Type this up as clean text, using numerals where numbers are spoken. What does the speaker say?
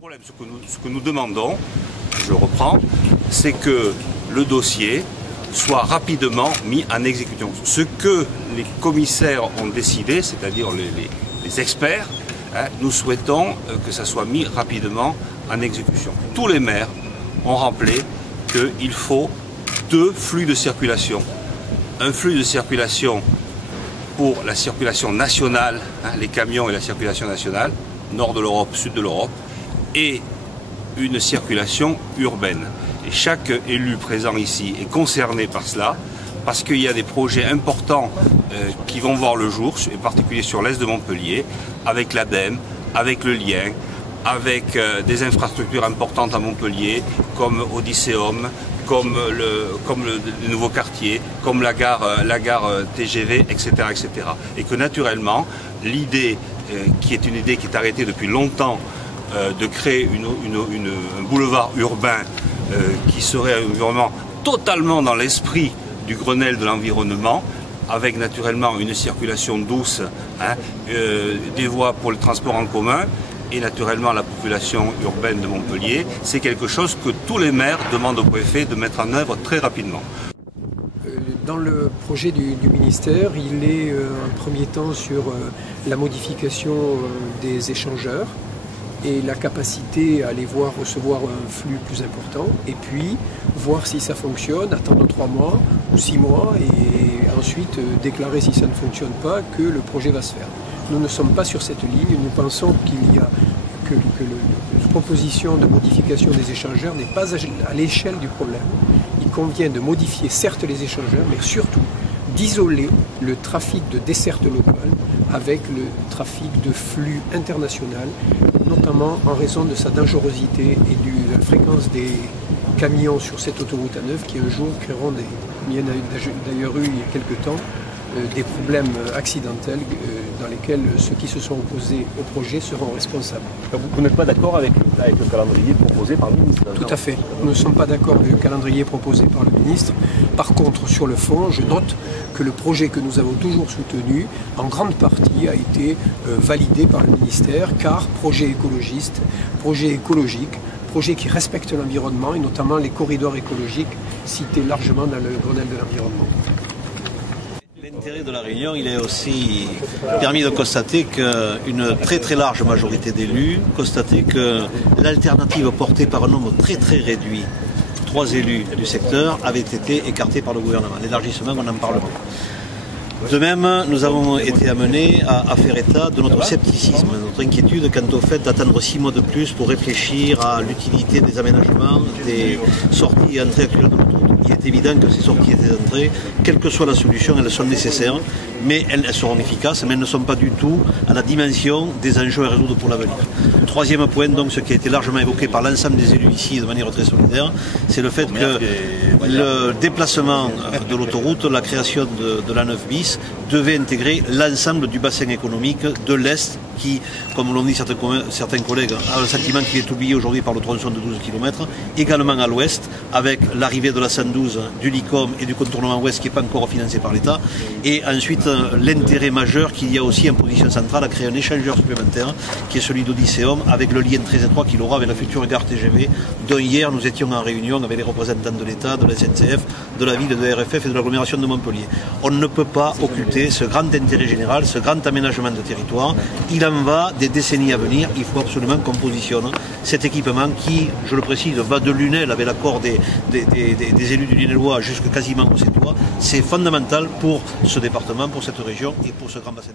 problème, ce que nous demandons, je reprends, c'est que le dossier soit rapidement mis en exécution. Ce que les commissaires ont décidé, c'est-à-dire les experts, nous souhaitons que ça soit mis rapidement en exécution. Tous les maires ont rappelé qu'il faut 2 flux de circulation. Un flux de circulation pour la circulation nationale, les camions et la circulation nationale, nord de l'Europe, sud de l'Europe, et une circulation urbaine. Et chaque élu présent ici est concerné par cela, parce qu'il y a des projets importants qui vont voir le jour, en particulier sur l'est de Montpellier, avec l'ADEME, avec le lien, avec des infrastructures importantes à Montpellier, comme Odysseum, comme le nouveau quartier, comme la gare TGV, etc., etc. Et que naturellement, l'idée, qui est une idée qui est arrêtée depuis longtemps, de créer un boulevard urbain qui serait vraiment totalement dans l'esprit du Grenelle de l'environnement, avec naturellement une circulation douce, des voies pour le transport en commun et naturellement la population urbaine de Montpellier, c'est quelque chose que tous les maires demandent au préfet de mettre en œuvre très rapidement. Dans le projet du ministère, il est en premier temps sur la modification des échangeurs et la capacité à aller recevoir un flux plus important, et puis voir si ça fonctionne, attendre 3 mois ou 6 mois et ensuite déclarer si ça ne fonctionne pas que le projet va se faire. Nous ne sommes pas sur cette ligne, nous pensons qu'il y a que la proposition de modification des échangeurs n'est pas à l'échelle du problème. Il convient de modifier certes les échangeurs, mais surtout d'isoler le trafic de desserte locale avec le trafic de flux international, notamment en raison de sa dangerosité et de la fréquence des camions sur cette autoroute A9 qui un jour créeront il y en a d'ailleurs eu il y a quelques temps, des problèmes accidentels dans lesquels ceux qui se sont opposés au projet seront responsables. Vous n'êtes pas d'accord avec le calendrier proposé par le ministre? Tout à fait. Nous ne sommes pas d'accord avec le calendrier proposé par le ministre. Par contre, sur le fond, je note que le projet que nous avons toujours soutenu, en grande partie, a été validé par le ministère, car projet écologiste, projet écologique, projet qui respecte l'environnement et notamment les corridors écologiques cités largement dans le Grenelle de l'environnement. L'intérêt de la réunion, il est aussi permis de constater qu'une très large majorité d'élus constataient que l'alternative portée par un nombre très réduit, 3 élus du secteur, avait été écartée par le gouvernement. L'élargissement, on n'en parle pas. De même, nous avons été amenés à faire état de notre scepticisme, notre inquiétude quant au fait d'attendre 6 mois de plus pour réfléchir à l'utilité des aménagements, des sorties et entrées actuelles de l'autoroute. Il est évident que ces sorties et ces entrées, quelle que soit la solution, elles sont nécessaires, mais elles seront efficaces, mais elles ne sont pas du tout à la dimension des enjeux à résoudre pour l'avenir. Troisième point, donc, ce qui a été largement évoqué par l'ensemble des élus ici de manière très solidaire, c'est le fait que le déplacement de l'autoroute, la création de la 9 bis, devait intégrer l'ensemble du bassin économique de l'Est qui, comme l'ont dit certains collègues, a le sentiment qu'il est oublié aujourd'hui par le tronçon de 12 km, également à l'Ouest, avec l'arrivée de la 112, du LICOM et du contournement Ouest qui n'est pas encore financé par l'État, et ensuite l'intérêt majeur qu'il y a aussi en position centrale à créer un échangeur supplémentaire qui est celui d'Odysseum, avec le lien très étroit qu'il aura avec la future gare TGV, dont hier nous étions en réunion avec les représentants de l'État, de la SNCF, de la ville, de la RFF et de l'agglomération de Montpellier. On ne peut pas occulter ce grand intérêt général, ce grand aménagement de territoire. Il en va des décennies à venir, il faut absolument qu'on positionne cet équipement qui, je le précise, va de Lunel avec l'accord des élus du Lunellois jusqu'à quasiment au Sétois. C'est fondamental pour ce département, pour cette région et pour ce grand bassin.